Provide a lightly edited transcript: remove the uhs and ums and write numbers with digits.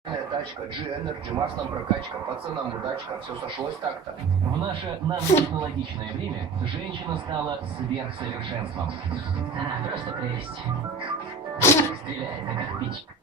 Тачка, G-Energy, маслом прокачка, пацанам удачка, все сошлось так-то. В наше нанотехнологичное время женщина стала сверхсовершенством. Просто прелесть. Стреляет, как птичка.